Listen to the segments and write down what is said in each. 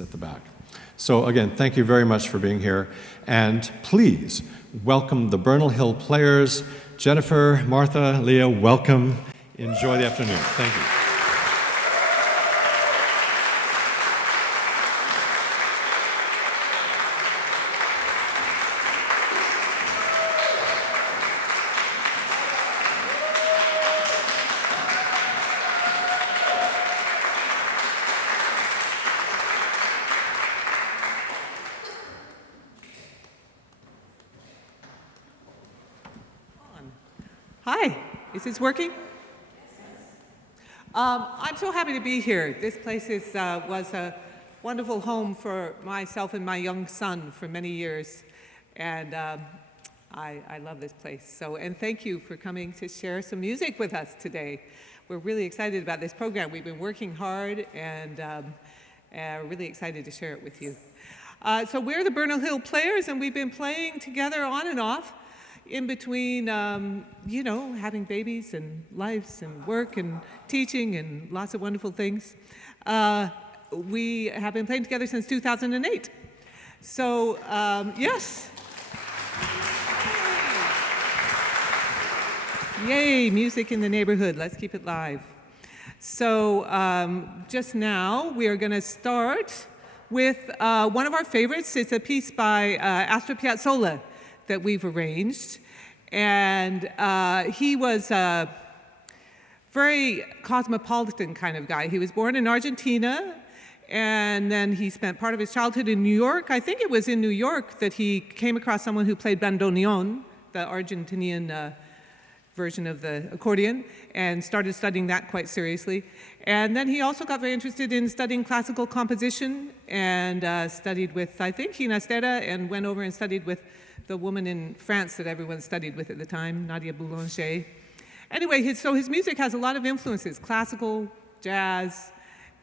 at the back. So again, thank you very much for being here. And please welcome the Bernal Hill Players. Jennifer, Martha, Leah, welcome. Enjoy the afternoon. Thank you. Hi, is this working? I'm so happy to be here. This place was a wonderful home for myself and my young son for many years, and I love this place. So, and thank you for coming to share some music with us today. We're really excited about this program. We've been working hard, and really excited to share it with you. So we're the Bernal Hill Players, and we've been playing together on and off in between, you know, having babies and lives and work and teaching and lots of wonderful things. We have been playing together since 2008. So, yes. Yay, music in the neighborhood. Let's keep it live. So, just now, we are going to start with one of our favorites. It's a piece by Astor Piazzolla that we've arranged. And he was a very cosmopolitan kind of guy. He was born in Argentina, and then he spent part of his childhood in New York. I think it was in New York that he came across someone who played bandoneon, the Argentinian version of the accordion, and started studying that quite seriously. And then he also got very interested in studying classical composition and studied with, I think, Ginastera, and went over and studied with the woman in France that everyone studied with at the time, Nadia Boulanger. Anyway, so his music has a lot of influences, classical, jazz,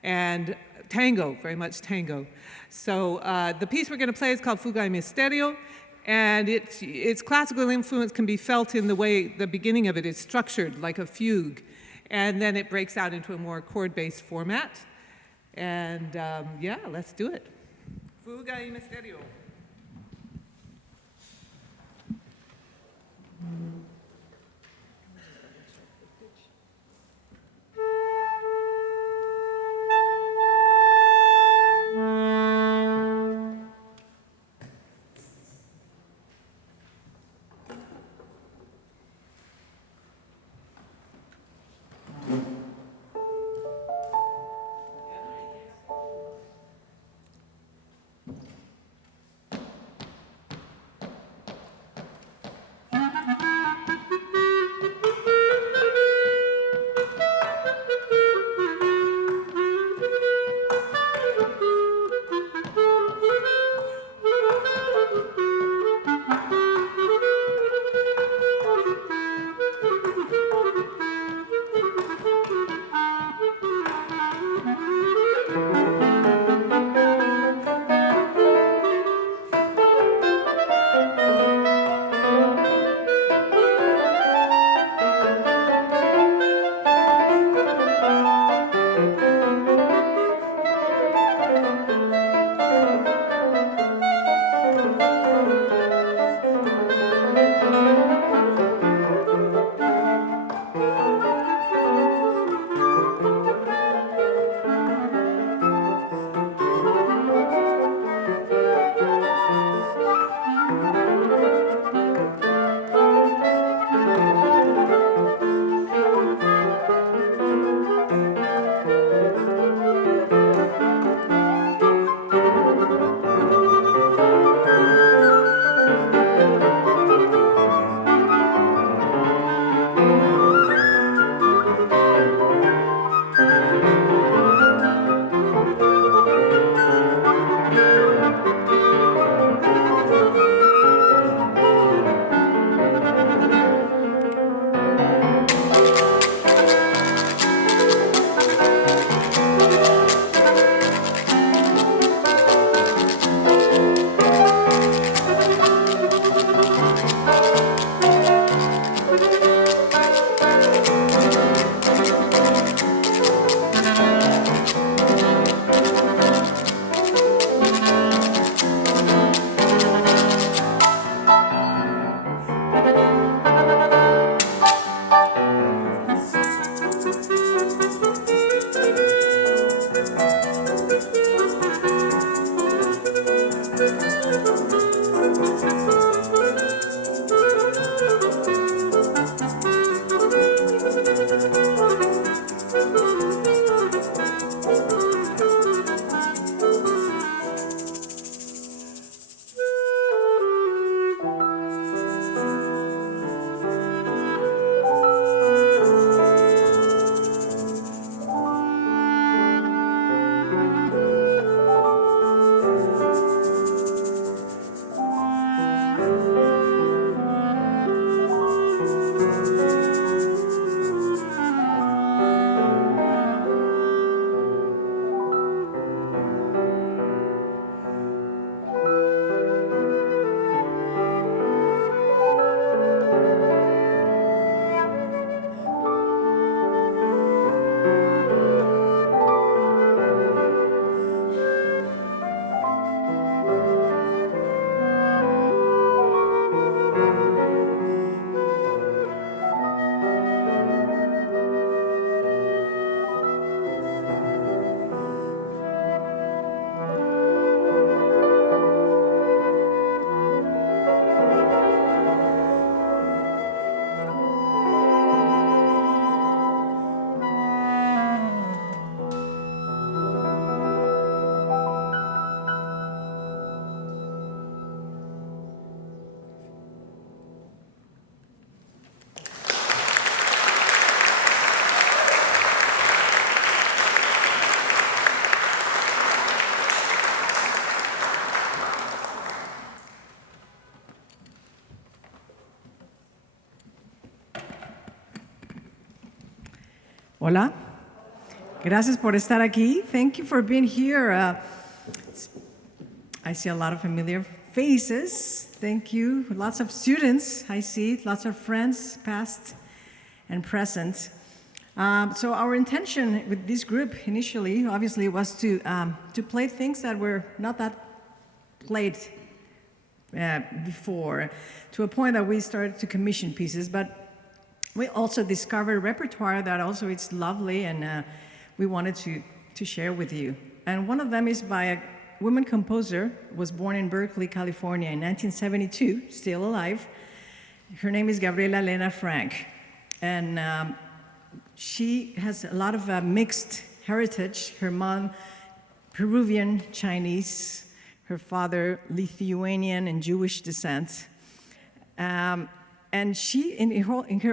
and tango, very much tango. So the piece we're going to play is called Fuga y Misterio, and its classical influence can be felt in the way the beginning of it is structured like a fugue, and then it breaks out into a more chord-based format. And yeah, let's do it. Fuga y Misterio. Hola. Gracias por estar aquí. Thank you for being here. I see a lot of familiar faces. Thank you. Lots of students, I see. Lots of friends, past and present. So our intention with this group initially, obviously, was to play things that were not that played before, to a point that we started to commission pieces. But we also discovered a repertoire that also is lovely, and we wanted to share with you. And one of them is by a woman composer, was born in Berkeley, California in 1972, still alive. Her name is Gabriela Lena Frank. And she has a lot of mixed heritage. Her mom, Peruvian, Chinese, her father, Lithuanian and Jewish descent. And she,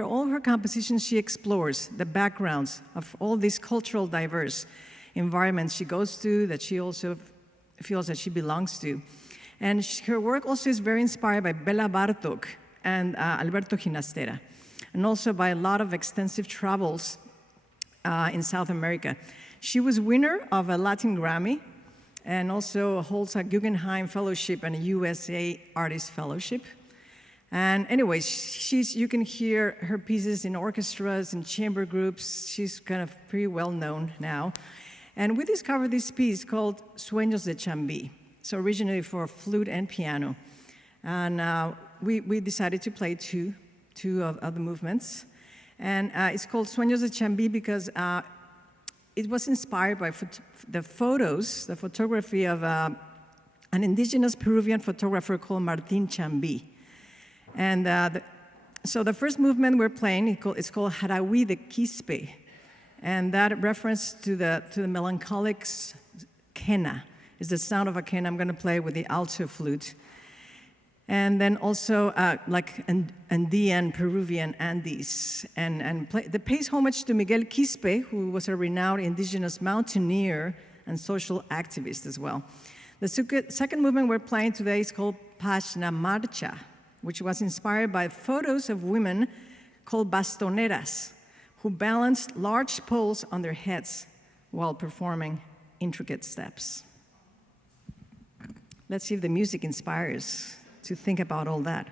all her compositions, she explores the backgrounds of all these cultural diverse environments she goes to, that she also feels that she belongs to. And her work also is very inspired by Bela Bartok and Alberto Ginastera, and also by a lot of extensive travels in South America. She was winner of a Latin Grammy and also holds a Guggenheim Fellowship and a USA Artist Fellowship. And anyways, you can hear her pieces in orchestras and chamber groups. She's kind of pretty well known now. And we discovered this piece called Suenos de Chambi, so originally for flute and piano. And we decided to play two of the movements. And it's called Sueños de Chambi because it was inspired by the photography of an indigenous Peruvian photographer called Martin Chambi. And so the first movement we're playing, it's called Harawi de Quispe. And that reference to the melancholic quena is the sound of a quena. I'm going to play with the alto flute. And then also like Andean, Peruvian Andes. And that pays homage to Miguel Quispe, who was a renowned indigenous mountaineer and social activist as well. The second movement we're playing today is called Marcha, which was inspired by photos of women called bastoneras, who balanced large poles on their heads while performing intricate steps. Let's see if the music inspires to think about all that.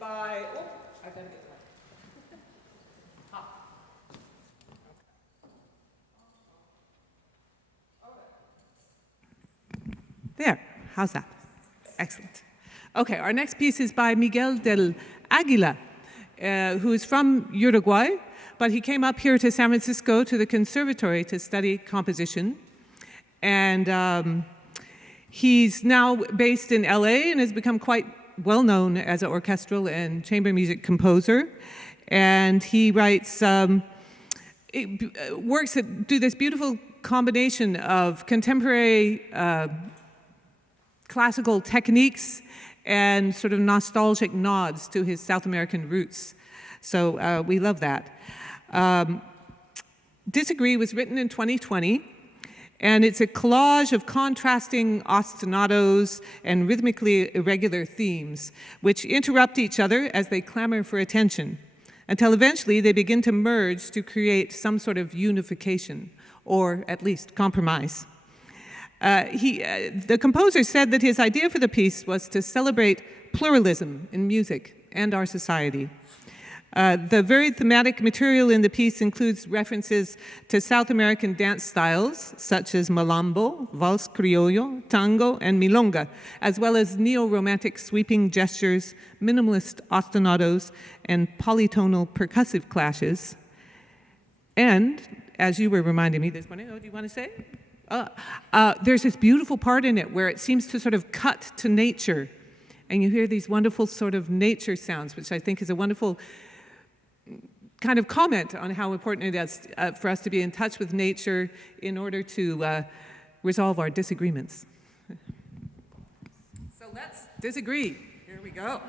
by, oh, I gotta get it right. There, how's that? Excellent. Okay, our next piece is by Miguel del Águila, who is from Uruguay, but he came up here to San Francisco to the conservatory to study composition. And he's now based in LA and has become quite well known as an orchestral and chamber music composer. And he writes, works that do this beautiful combination of contemporary classical techniques and sort of nostalgic nods to his South American roots. So we love that. Disagree was written in 2020, and it's a collage of contrasting ostinatos and rhythmically irregular themes, which interrupt each other as they clamor for attention, until eventually they begin to merge to create some sort of unification, or at least compromise. The composer said that his idea for the piece was to celebrate pluralism in music and our society. The very thematic material in the piece includes references to South American dance styles, such as malambo, vals criollo, tango, and milonga, as well as neo-romantic sweeping gestures, minimalist ostinatos, and polytonal percussive clashes. And, as you were reminding me this morning, do you want to say? There's this beautiful part in it where it seems to sort of cut to nature, and you hear these wonderful sort of nature sounds, which I think is a wonderful kind of comment on how important it is for us to be in touch with nature in order to resolve our disagreements. So let's disagree. Here we go.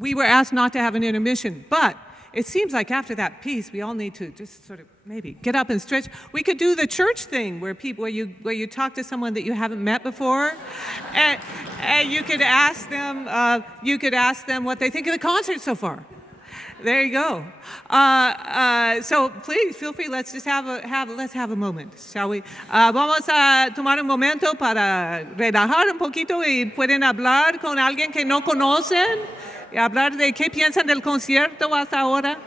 we were asked not to have an intermission, but it seems like after that piece, we all need to just sort of maybe get up and stretch. We could do the church thing where you talk to someone that you haven't met before, and you could ask them what they think of the concert so far. There you go. So please feel free. Let's just have a moment, shall we? Vamos a tomar un momento para relajar un poquito y pueden hablar con alguien que no conocen y hablar de qué piensan del concierto hasta ahora.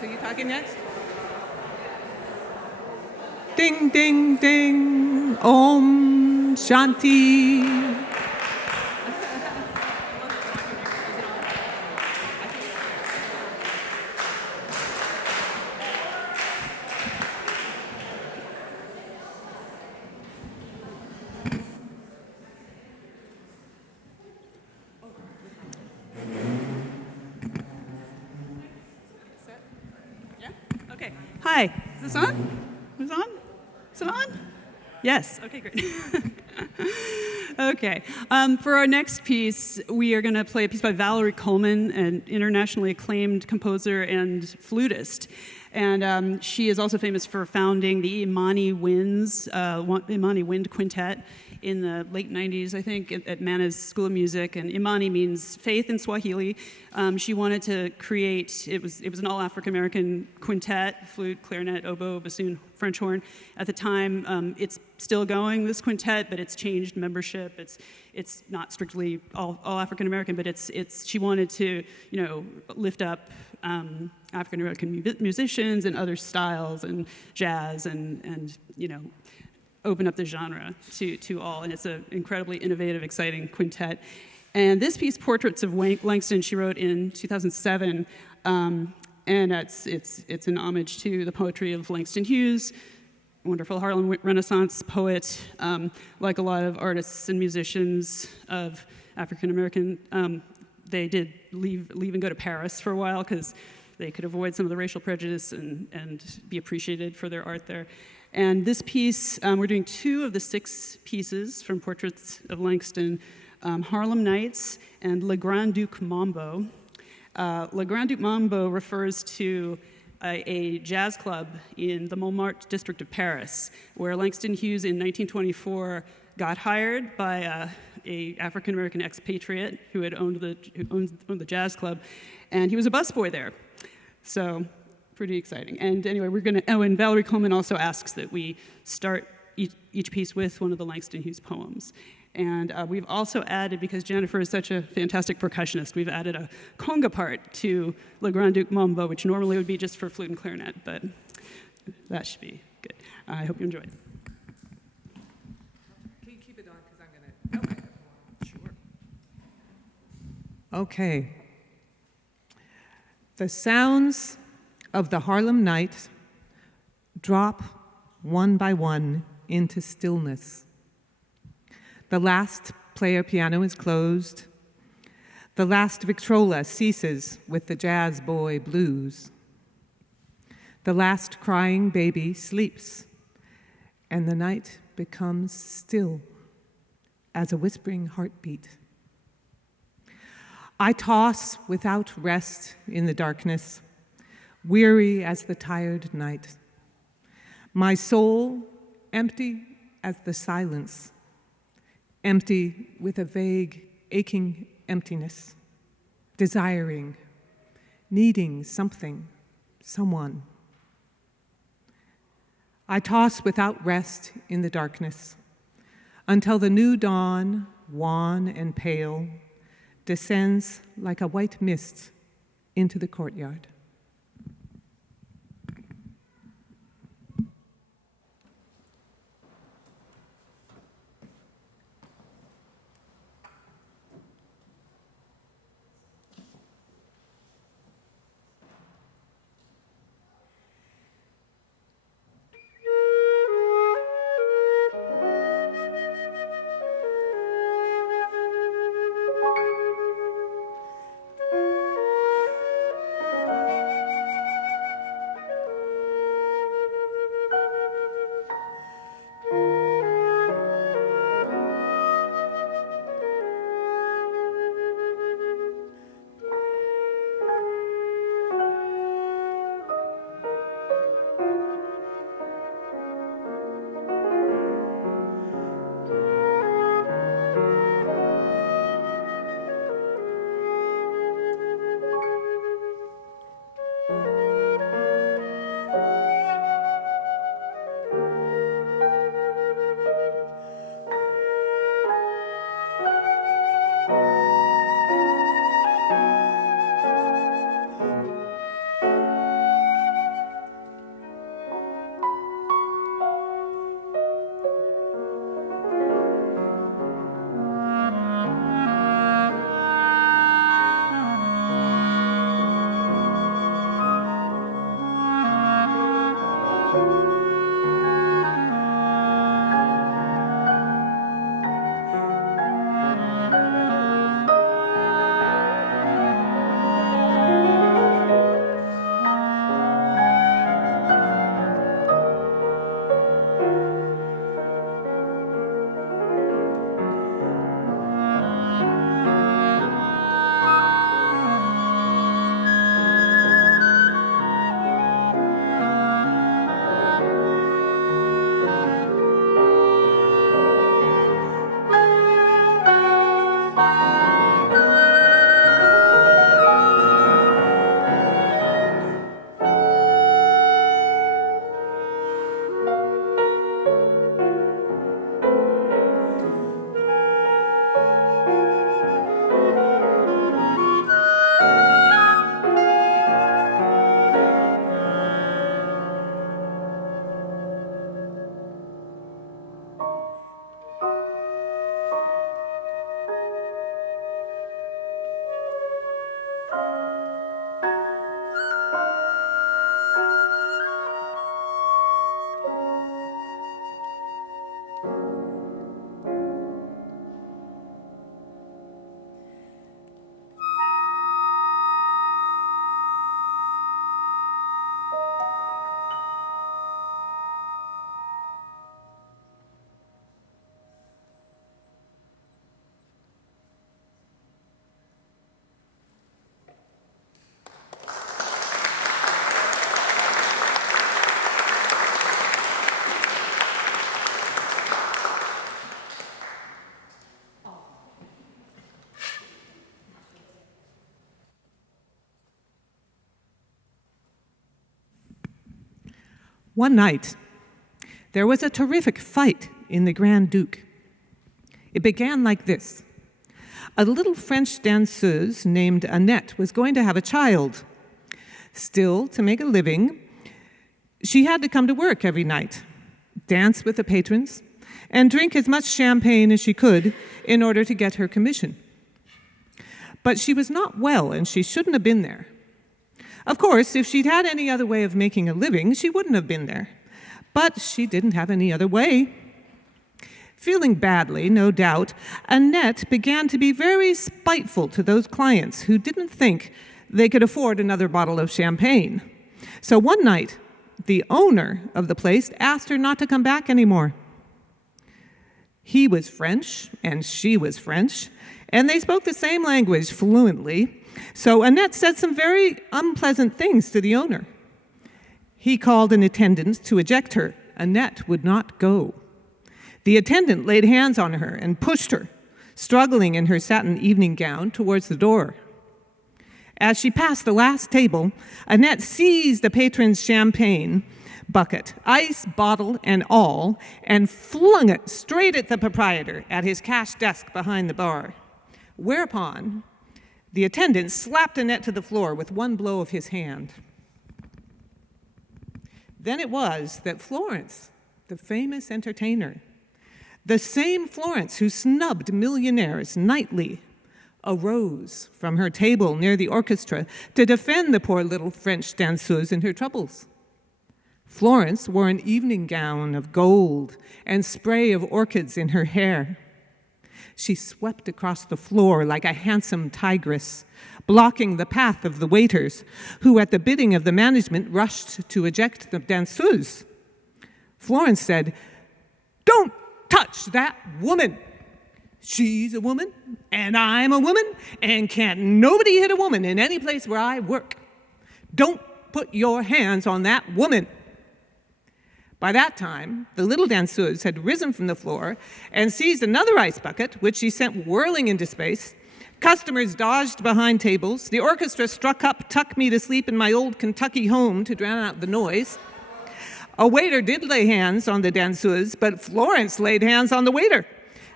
So you talking next? Ding, ding, ding, Om Shanti. Hi, is this on? Is it on? Is it on? Yes, okay, great. Okay, for our next piece, we are going to play a piece by Valerie Coleman, an internationally acclaimed composer and flutist. And she is also famous for founding the Imani Wind Quintet in the late 90s, I think, at Mana's School of Music. And Imani means faith in Swahili. She wanted to create, it was an all-African-American quintet, flute, clarinet, oboe, bassoon, French horn. At the time, it's still going, this quintet, but it's changed membership. It's not strictly all African-American, but she wanted to, lift up African-American musicians and other styles and jazz and open up the genre to all. And it's an incredibly innovative, exciting quintet. And this piece, Portraits of Langston, she wrote in 2007. And it's an homage to the poetry of Langston Hughes, wonderful Harlem Renaissance poet. Like a lot of artists and musicians of African-American, they did leave and go to Paris for a while because they could avoid some of the racial prejudice and be appreciated for their art there. And this piece, we're doing 2 of the 6 pieces from Portraits of Langston, Harlem Nights and Le Grand Duc Mambo. Le Grand Duc Mambo refers to a jazz club in the Montmartre district of Paris, where Langston Hughes in 1924 got hired by a African-American expatriate who owned the jazz club, and he was a busboy there. So pretty exciting. And anyway, and Valerie Coleman also asks that we start each piece with one of the Langston Hughes poems. And we've also added, because Jennifer is such a fantastic percussionist, we've added a conga part to Le Grand Duc Mambo, which normally would be just for flute and clarinet, but that should be good. I hope you enjoy it. Can you keep it on, because I'm going to... Sure. Okay. The sounds of the Harlem night drop one by one into stillness. The last player piano is closed. The last Victrola ceases with the jazz boy blues. The last crying baby sleeps, and the night becomes still as a whispering heartbeat. I toss without rest in the darkness, weary as the tired night. My soul empty as the silence, empty with a vague, aching emptiness, desiring, needing something, someone. I toss without rest in the darkness until the new dawn, wan and pale, descends like a white mist into the courtyard. One night, There was a terrific fight in the Grand Duc. It began like this. A little French danseuse named Annette was going to have a child. Still, to make a living, she had to come to work every night, dance with the patrons, and drink as much champagne as she could in order to get her commission. But she was not well, and she shouldn't have been there. Of course, if she'd had any other way of making a living, she wouldn't have been there. But she didn't have any other way. Feeling badly, no doubt, Annette began to be very spiteful to those clients who didn't think they could afford another bottle of champagne. So one night, the owner of the place asked her not to come back anymore. He was French, and she was French, and they spoke the same language fluently, so Annette said some very unpleasant things to the owner. He called an attendant to eject her. Annette would not go. The attendant laid hands on her and pushed her, struggling in her satin evening gown, towards the door. As she passed the last table, Annette seized the patron's champagne bucket, ice bottle and all, and flung it straight at the proprietor at his cash desk behind the bar. Whereupon, the attendant slapped Annette to the floor with one blow of his hand. Then it was that Florence, the famous entertainer, the same Florence who snubbed millionaires nightly, arose from her table near the orchestra to defend the poor little French danseuse in her troubles. Florence wore an evening gown of gold and spray of orchids in her hair. She swept across the floor like a handsome tigress, blocking the path of the waiters, who at the bidding of the management rushed to eject the danseuse. Florence said, "Don't touch that woman. She's a woman, and I'm a woman, and can't nobody hit a woman in any place where I work. Don't put your hands on that woman." By that time, the little danseuse had risen from the floor and seized another ice bucket, which she sent whirling into space. Customers dodged behind tables. The orchestra struck up "Tuck Me to Sleep in My Old Kentucky Home" to drown out the noise. A waiter did lay hands on the danseuse, but Florence laid hands on the waiter.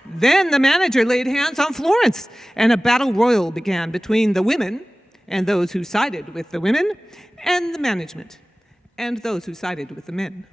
Then the manager laid hands on Florence, and a battle royal began between the women and those who sided with the women, and the management and those who sided with the men.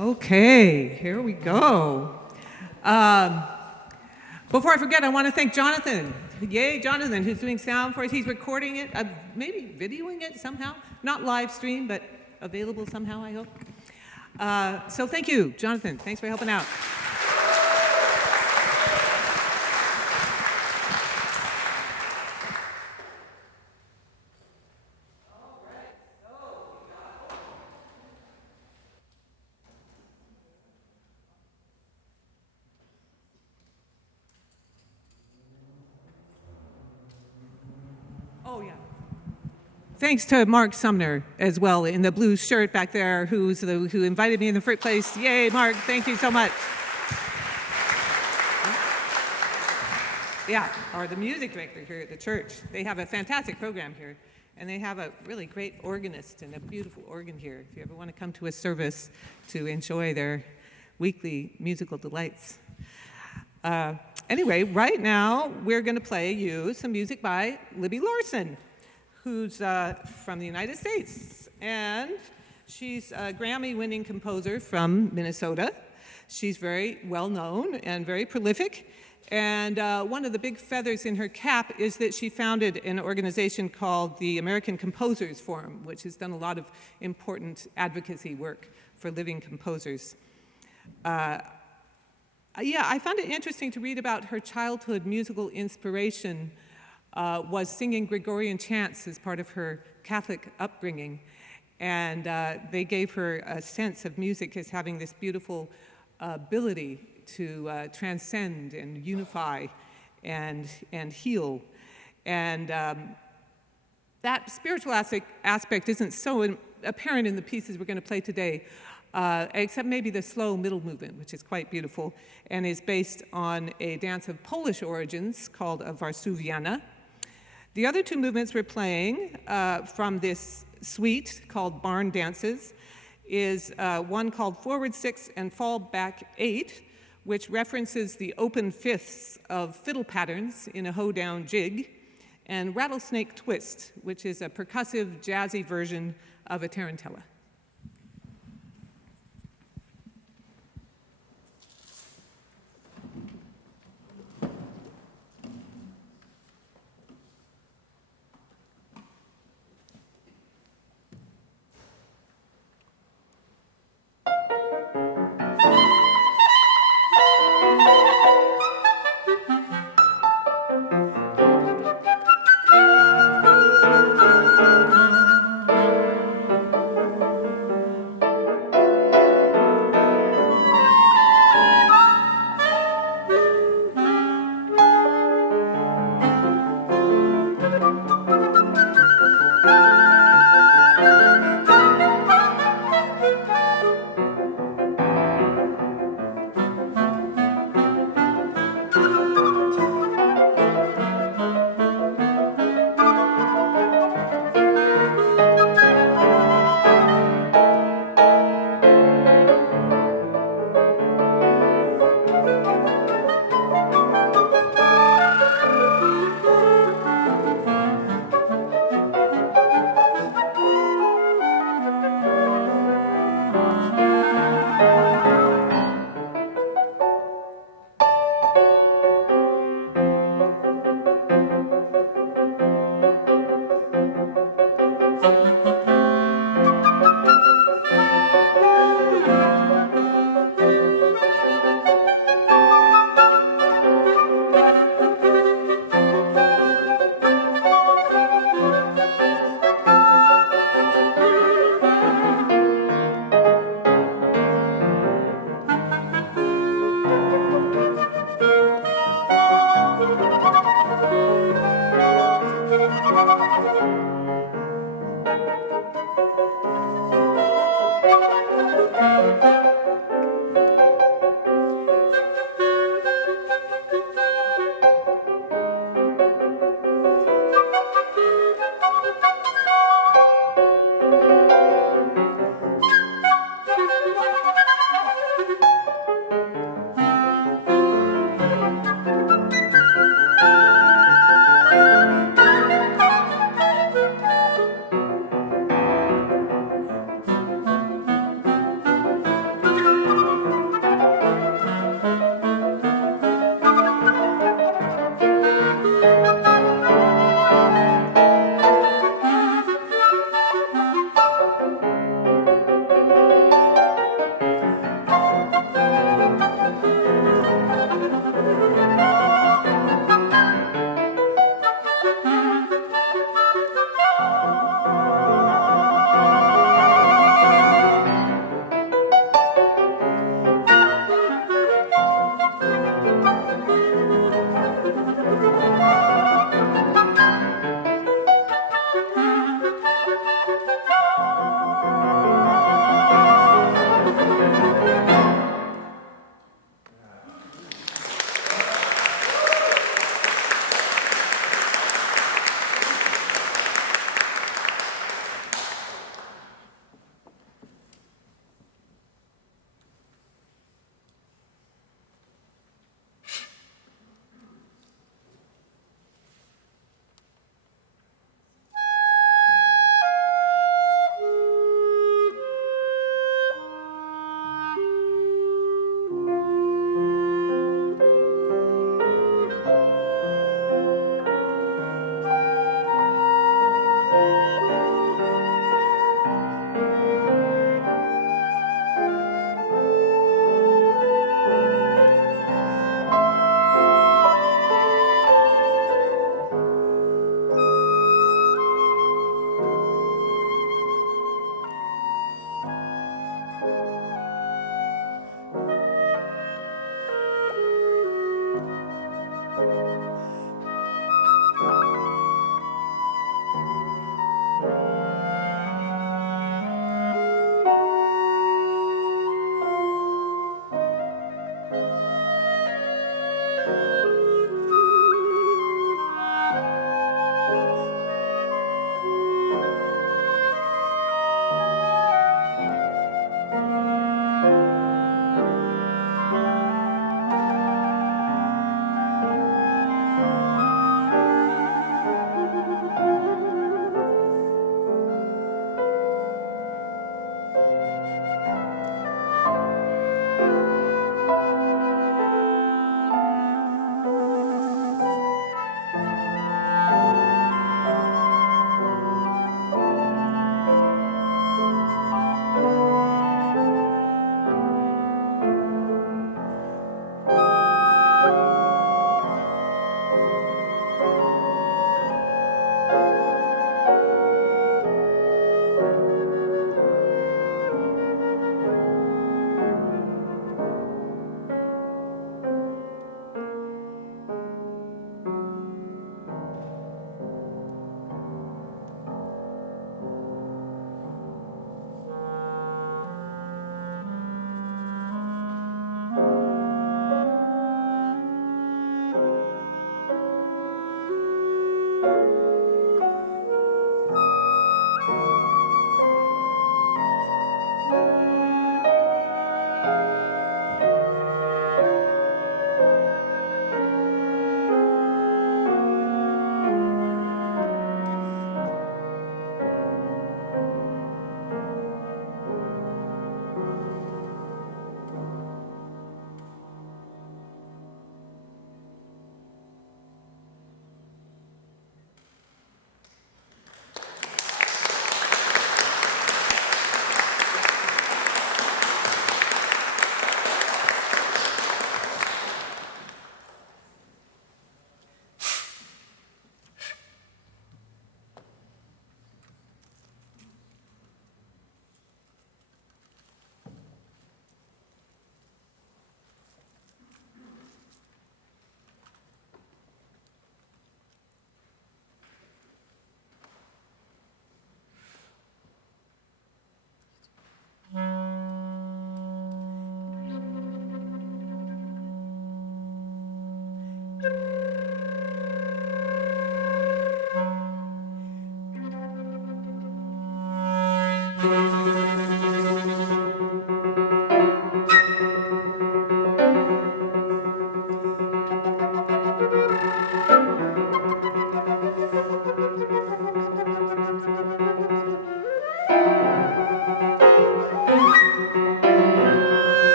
Okay, here we go. Before I forget, I want to thank Jonathan. Yay, Jonathan, who's doing sound for us. He's recording it, maybe videoing it somehow. Not live stream, but available somehow, I hope. So thank you, Jonathan. Thanks for helping out. Oh, yeah. Thanks to Mark Sumner as well in the blue shirt back there, who invited me in the first place. Yay, Mark, thank you so much. Yeah, or the music director here at the church. They have a fantastic program here, and they have a really great organist and a beautiful organ here if you ever want to come to a service to enjoy their weekly musical delights. Anyway, right now we're going to play you some music by Libby Larsen, who's from the United States, and she's a Grammy-winning composer from Minnesota. She's very well-known and very prolific, and one of the big feathers in her cap is that she founded an organization called the American Composers Forum, which has done a lot of important advocacy work for living composers. Yeah, I found it interesting to read about her childhood musical inspiration was singing Gregorian chants as part of her Catholic upbringing. And they gave her a sense of music as having this beautiful ability to transcend and unify and heal. And that spiritual aspect isn't so apparent in the pieces we're going to play today, except maybe the slow middle movement, which is quite beautiful and is based on a dance of Polish origins called a Varsouvianna. The other two movements we're playing from this suite called Barn Dances is one called Forward 6 and Fall Back 8, which references the open fifths of fiddle patterns in a hoedown jig, and Rattlesnake Twist, which is a percussive, jazzy version of a tarantella.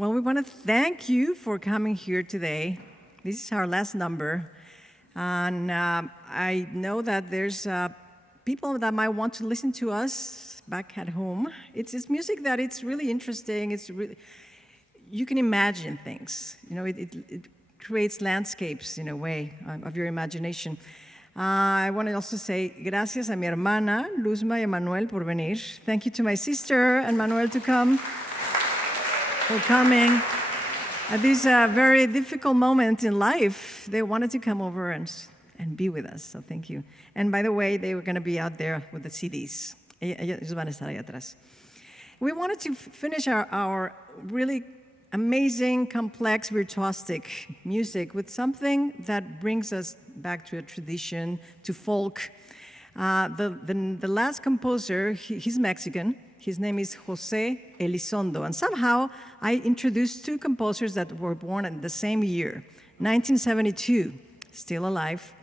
Well, we want to thank you for coming here today. This is our last number. And I know that there's people that might want to listen to us back at home. It's music that it's really interesting. It's really, you can imagine things. You know, it creates landscapes in a way of your imagination. I want to also say gracias a mi hermana, Luzma y Manuel, por venir. Thank you to my sister and Manuel for coming. At this very difficult moment in life, they wanted to come over and be with us, so thank you. And by the way, they were going to be out there with the CDs. Ellos van a estar ahí atrás. We wanted to finish our really amazing, complex, virtuosic music with something that brings us back to a tradition, to folk. The last composer, he's Mexican. His name is José Elizondo. And somehow, I introduced two composers that were born in the same year, 1972, still alive.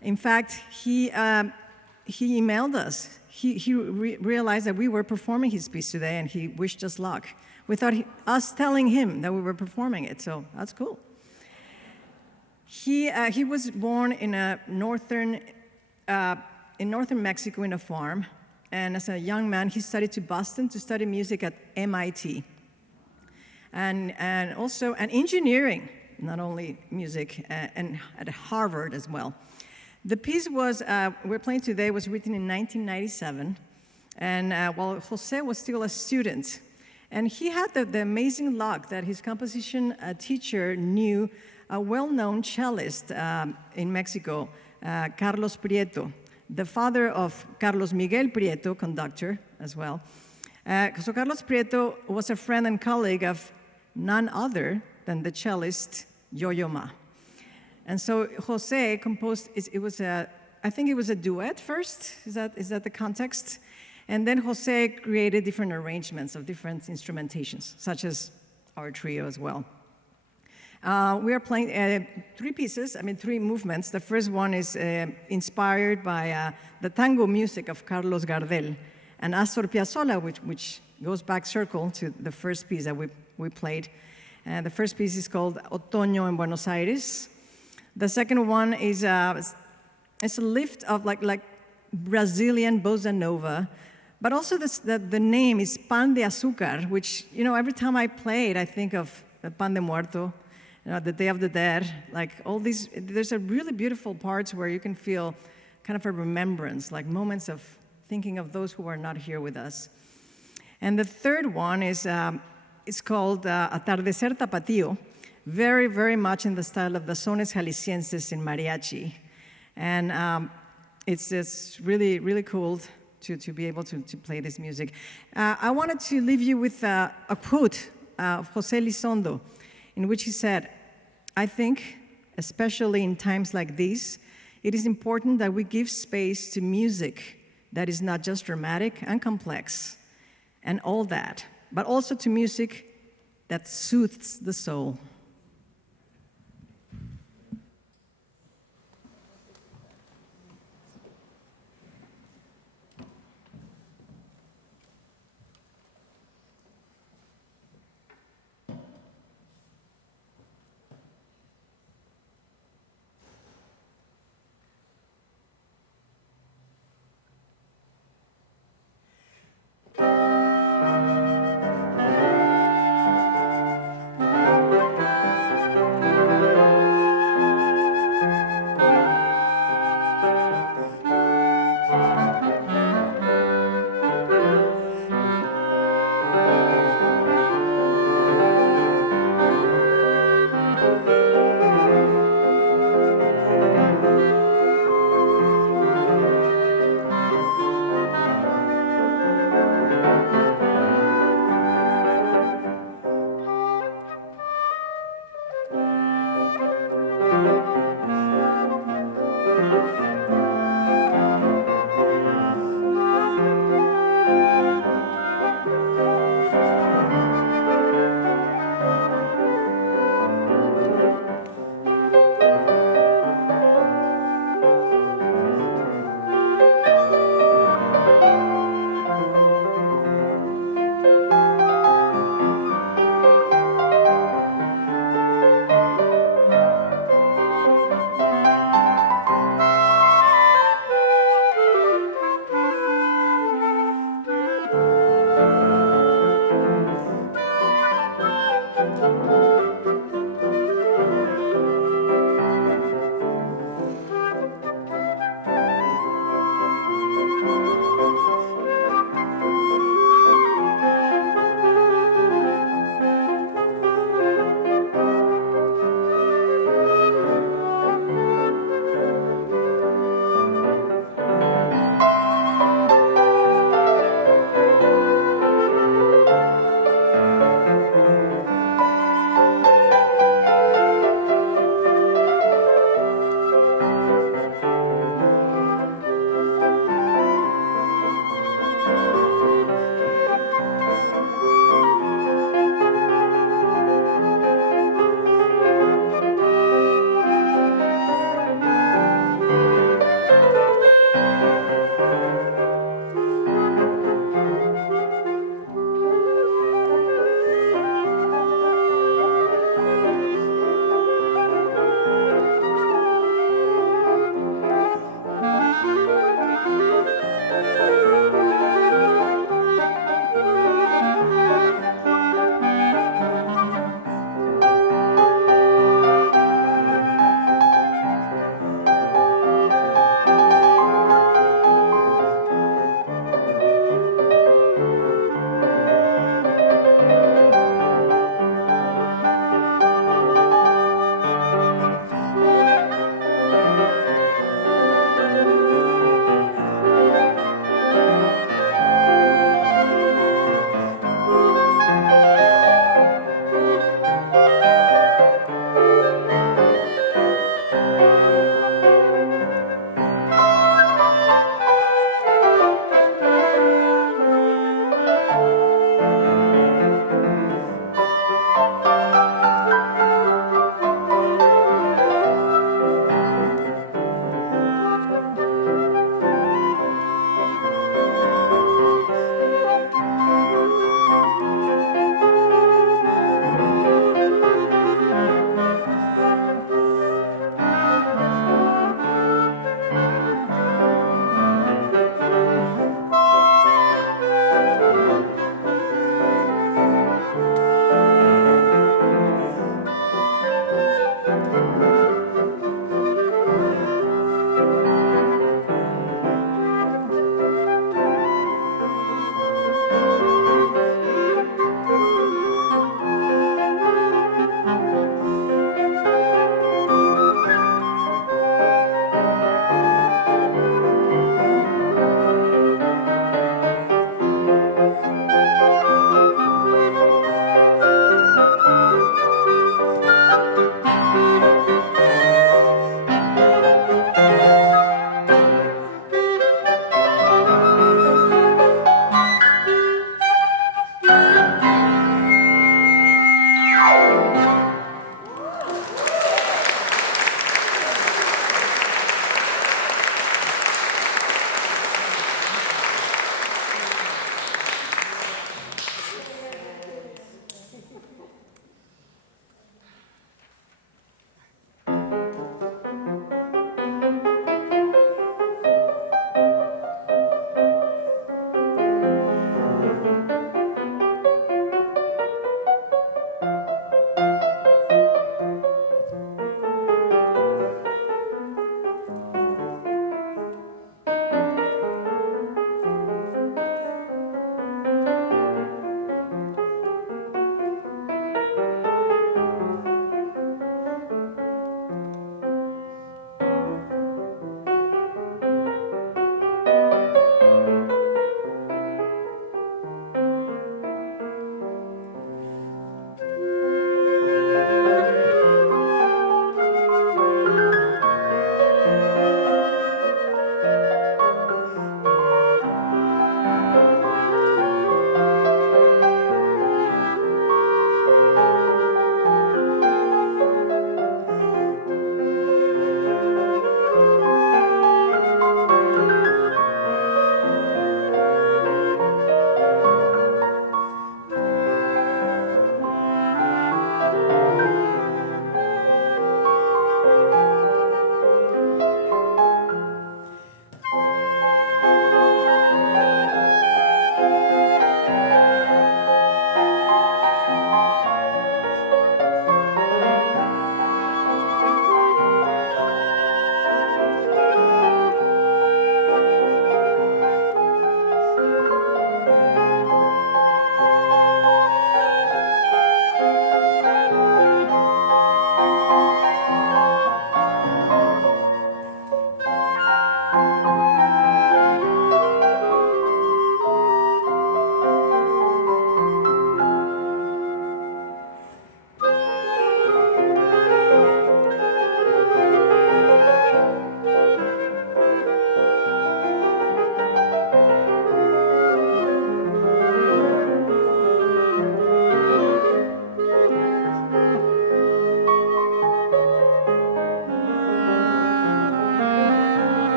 In fact, he emailed us. He realized that we were performing his piece today, and he wished us luck. We thought us telling him that we were performing it, so that's cool. He was born in northern Mexico in a farm, and as a young man, he studied to Boston to study music at MIT, and also engineering, not only music, and at Harvard as well. The piece we're playing today was written in 1997, and while Jose was still a student. And he had the amazing luck that his composition teacher knew a well-known cellist in Mexico, Carlos Prieto, the father of Carlos Miguel Prieto, conductor as well. So Carlos Prieto was a friend and colleague of none other than the cellist Yo-Yo Ma. And so Jose composed, I think it was a duet first, is that the context? And then Jose created different arrangements of different instrumentations, such as our trio as well. We are playing three movements. The first one is inspired by the tango music of Carlos Gardel and Astor Piazzolla, which goes back circle to the first piece that we played. The first piece is called Otono in Buenos Aires. The second one is it's a lift of like Brazilian bossa nova, but also the name is Pan de Azucar, which, every time I play it, I think of Pan de Muerto, the Day of the Dead, like all these. There's a really beautiful parts where you can feel kind of a remembrance, like moments of thinking of those who are not here with us. And the third one is it's called Atardecer Tapatio, very, very much in the style of the sones jaliscienses in mariachi. And it's just really, really cool to be able to play this music. I wanted to leave you with a quote of José Elizondo, in which he said, "I think, especially in times like these, it is important that we give space to music that is not just dramatic and complex and all that, but also to music that soothes the soul."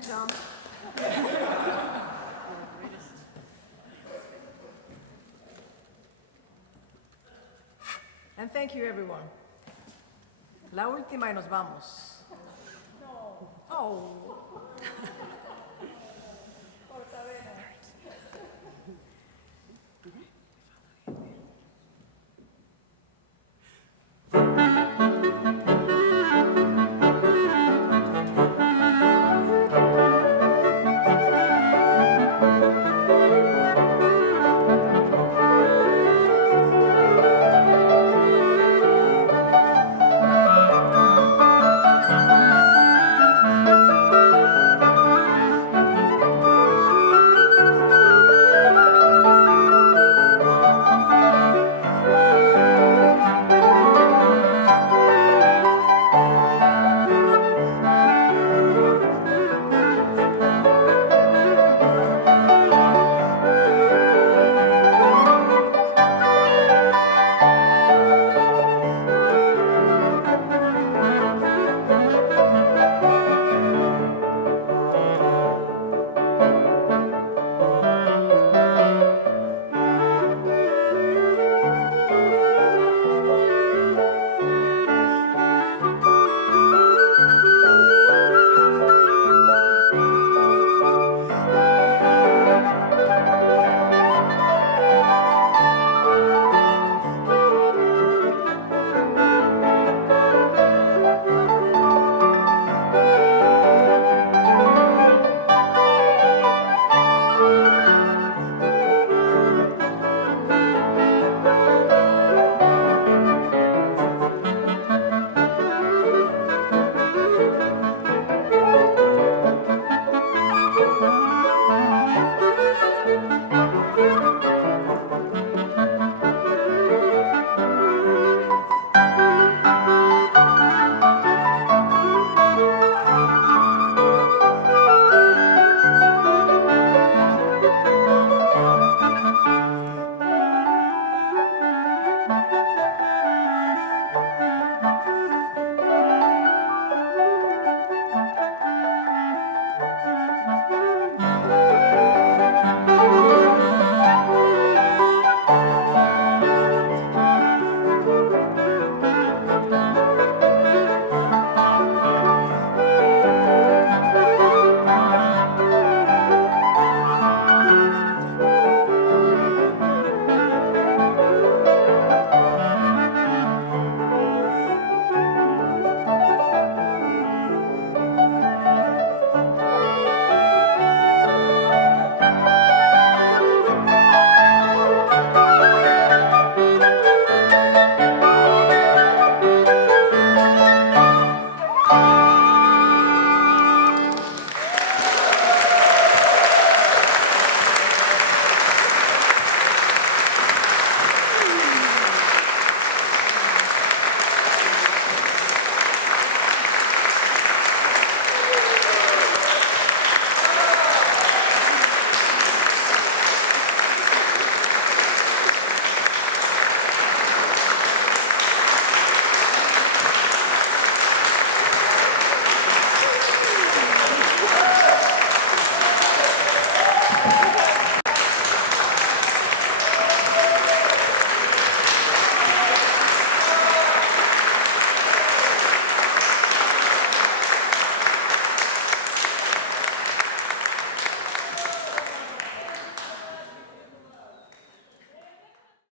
Thanks, John. And thank you, everyone. La última y nos vamos. No. Oh.